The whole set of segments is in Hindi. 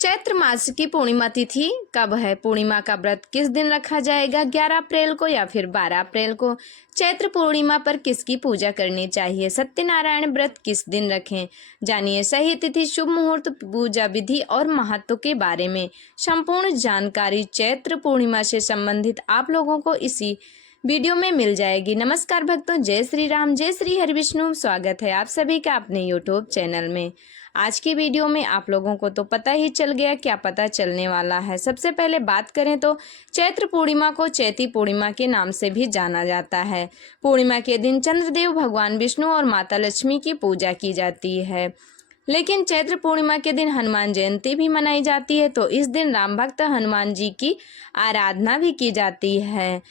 चैत्र मास की पूर्णिमा तिथि कब है? पूर्णिमा का व्रत किस दिन रखा जाएगा? 11 अप्रैल को या फिर 12 अप्रैल को? चैत्र पूर्णिमा पर किसकी पूजा करनी चाहिए? सत्यनारायण व्रत किस दिन रखें? जानिए सही तिथि, शुभ मुहूर्त, पूजा विधि और महत्व के बारे में संपूर्ण जानकारी चैत्र पूर्णिमा से संबंधित आप लोगों को इसी वीडियो में मिल जाएगी। नमस्कार भक्तों, जय श्री राम, जय श्री हरिविष्णु। स्वागत है आप सभी का अपने यूट्यूब चैनल में। आज की वीडियो में आप लोगों को तो पता ही चल गया क्या पता चलने वाला है। सबसे पहले बात करें तो चैत्र पूर्णिमा को चैती पूर्णिमा के नाम से भी जाना जाता है। पूर्णिमा के दिन चंद्रदेव, भगवान विष्णु और माता लक्ष्मी की पूजा की जाती है। लेकिन चैत्र पूर्णिमा के दिन हनुमान जयंती भी मनाई जाती है, तो इस दिन राम भक्त हनुमान जी की आराधना भी की जाती है।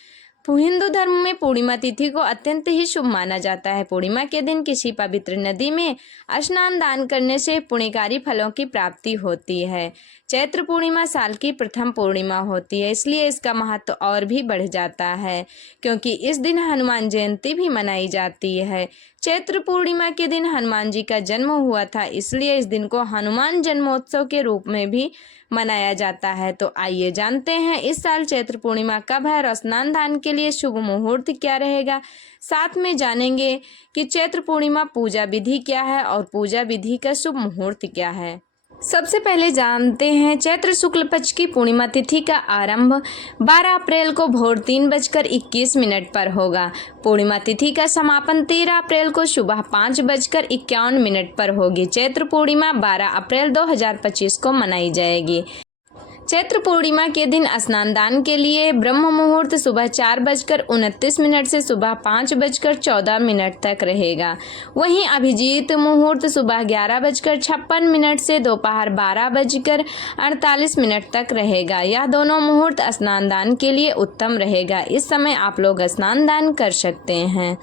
हिंदू धर्म में पूर्णिमा तिथि को अत्यंत ही शुभ माना जाता है। पूर्णिमा के दिन किसी पवित्र नदी में स्नान दान करने से पुण्यकारी फलों की प्राप्ति होती है। चैत्र पूर्णिमा साल की प्रथम पूर्णिमा होती है, इसलिए इसका महत्व और भी बढ़ जाता है, क्योंकि इस दिन हनुमान जयंती भी मनाई जाती है। चैत्र पूर्णिमा के दिन हनुमान जी का जन्म हुआ था, इसलिए इस दिन को हनुमान जन्मोत्सव के रूप में भी मनाया जाता है। तो आइए जानते हैं इस साल चैत्र पूर्णिमा कब है और स्नान दान के लिए शुभ मुहूर्त क्या रहेगा। साथ में जानेंगे कि चैत्र पूर्णिमा पूजा विधि क्या है और पूजा विधि का शुभ मुहूर्त क्या है। सबसे पहले जानते हैं चैत्र शुक्ल पक्ष की पूर्णिमा तिथि का आरंभ 12 अप्रैल को भोर 3:21 पर होगा। पूर्णिमा तिथि का समापन 13 अप्रैल को सुबह 5:51 पर होगी। चैत्र पूर्णिमा 12 अप्रैल 2025 को मनाई जाएगी। चैत्र पूर्णिमा के दिन स्नान दान के लिए ब्रह्म मुहूर्त सुबह 4:29 से सुबह 5:14 तक रहेगा। वहीं अभिजीत मुहूर्त सुबह 11:56 से दोपहर 12:48 तक रहेगा। यह दोनों मुहूर्त स्नान दान के लिए उत्तम रहेगा। इस समय आप लोग स्नान दान कर सकते हैं।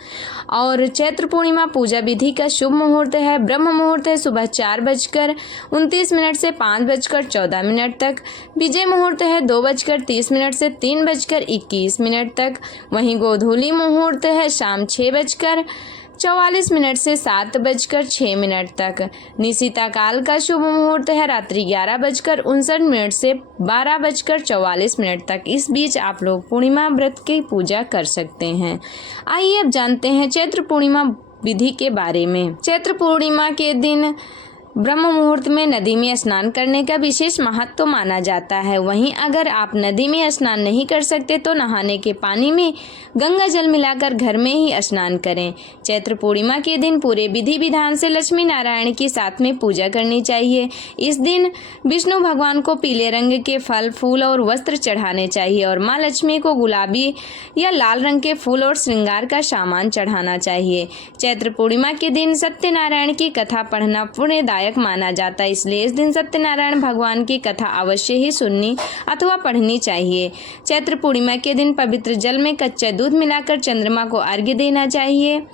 और चैत्र पूर्णिमा पूजा विधि का शुभ मुहूर्त है, ब्रह्म मुहूर्त है सुबह 4:29 से 5:14 तक। विजय मुहूर्त है 2:30 से 3:21 तक। वहीं गोधूली मुहूर्त है शाम 6:44 से 7:06 तक। निशिता काल का शुभ मुहूर्त है रात्रि 11:59 से 12:44 तक। इस बीच आप लोग पूर्णिमा व्रत की पूजा कर सकते हैं। आइए अब जानते हैं चैत्र पूर्णिमा विधि के बारे में। चैत्र पूर्णिमा के दिन ब्रह्म मुहूर्त में नदी में स्नान करने का विशेष महत्व माना जाता है। वहीं अगर आप नदी में स्नान नहीं कर सकते तो नहाने के पानी में गंगा जल मिलाकर घर में ही स्नान करें। चैत्र पूर्णिमा के दिन पूरे विधि विधान से लक्ष्मी नारायण की साथ में पूजा करनी चाहिए। इस दिन विष्णु भगवान को पीले रंग के फल, फूल और वस्त्र चढ़ाने चाहिए और माँ लक्ष्मी को गुलाबी या लाल रंग के फूल और श्रृंगार का सामान चढ़ाना चाहिए। चैत्र पूर्णिमा के दिन सत्यनारायण की कथा पढ़ना पुण्यदायक माना जाता है, इसलिए इस दिन सत्यनारायण भगवान की कथा अवश्य ही सुननी अथवा पढ़नी चाहिए। चैत्र पूर्णिमा के दिन पवित्र जल में कच्चा दूध मिलाकर चंद्रमा को अर्घ्य देना चाहिए।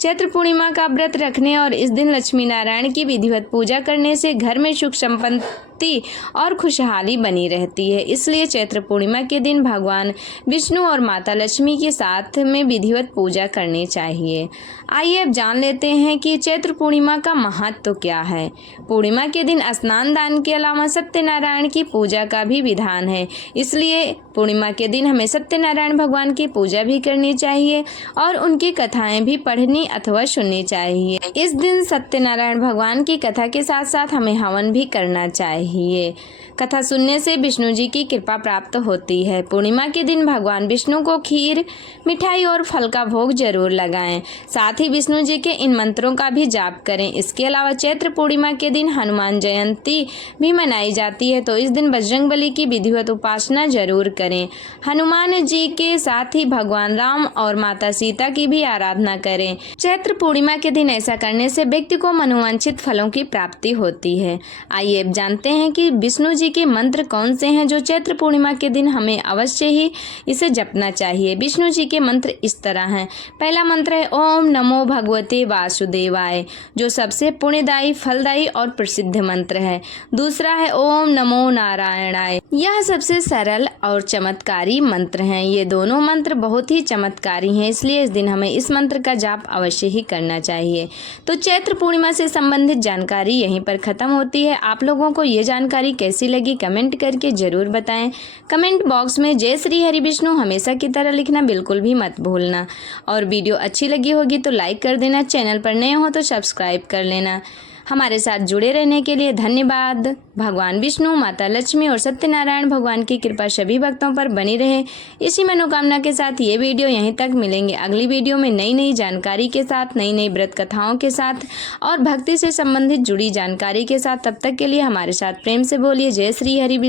चैत्र पूर्णिमा का व्रत रखने और इस दिन लक्ष्मी नारायण की विधिवत पूजा करने से घर में सुख संपत्ति और खुशहाली बनी रहती है, इसलिए चैत्र पूर्णिमा के दिन भगवान विष्णु और माता लक्ष्मी के साथ में विधिवत पूजा करनी चाहिए। आइए अब जान लेते हैं कि चैत्र पूर्णिमा का महत्व क्या है। पूर्णिमा के दिन स्नान दान के अलावा सत्यनारायण की पूजा का भी विधान है, इसलिए पूर्णिमा के दिन हमें सत्यनारायण भगवान की पूजा भी करनी चाहिए और उनकी कथाएं भी पढ़नी अथवा सुननी चाहिए। इस दिन सत्यनारायण भगवान की कथा के साथ साथ हमें हवन भी करना चाहिए। कथा सुनने से विष्णु जी की कृपा प्राप्त होती है। पूर्णिमा के दिन भगवान विष्णु को खीर, मिठाई और फल का भोग जरूर लगाएं। साथ ही विष्णु जी के इन मंत्रों का भी जाप करें। इसके अलावा चैत्र पूर्णिमा के दिन हनुमान जयंती भी मनाई जाती है, तो इस दिन बजरंगबली की विधिवत उपासना जरूर करें। हनुमान जी के साथ ही भगवान राम और माता सीता की भी आराधना करें। चैत्र पूर्णिमा के दिन ऐसा करने से व्यक्ति को मनोवांछित फलों की प्राप्ति होती है। आइए अब जानते हैं कि विष्णु जी के मंत्र कौन से हैं जो चैत्र पूर्णिमा के दिन हमें अवश्य ही इसे जपना चाहिए। विष्णु जी के मंत्र इस तरह हैं। पहला मंत्र है ओम नमो भगवते वासुदेवाय, जो सबसे पुण्यदायी, फलदायी और प्रसिद्ध मंत्र है। दूसरा है ओम नमो नारायणाय, यह सबसे सरल और चमत्कारी मंत्र हैं। ये दोनों मंत्र बहुत ही चमत्कारी हैं, इसलिए इस दिन हमें इस मंत्र का जाप अवश्य ही करना चाहिए। तो चैत्र पूर्णिमा से संबंधित जानकारी यहीं पर खत्म होती है। आप लोगों को ये जानकारी कैसी लगी कमेंट करके ज़रूर बताएं। कमेंट बॉक्स में जय श्री हरि विष्णु हमेशा की तरह लिखना बिल्कुल भी मत भूलना। और वीडियो अच्छी लगी होगी तो लाइक कर देना, चैनल पर नए हो तो सब्सक्राइब कर लेना। हमारे साथ जुड़े रहने के लिए धन्यवाद। भगवान विष्णु, माता लक्ष्मी और सत्यनारायण भगवान की कृपा सभी भक्तों पर बनी रहे, इसी मनोकामना के साथ ये वीडियो यहीं तक। मिलेंगे अगली वीडियो में नई नई जानकारी के साथ, नई नई व्रत कथाओं के साथ और भक्ति से संबंधित जुड़ी जानकारी के साथ। तब तक के लिए हमारे साथ प्रेम से बोलिए जय श्री हरि विष्णु।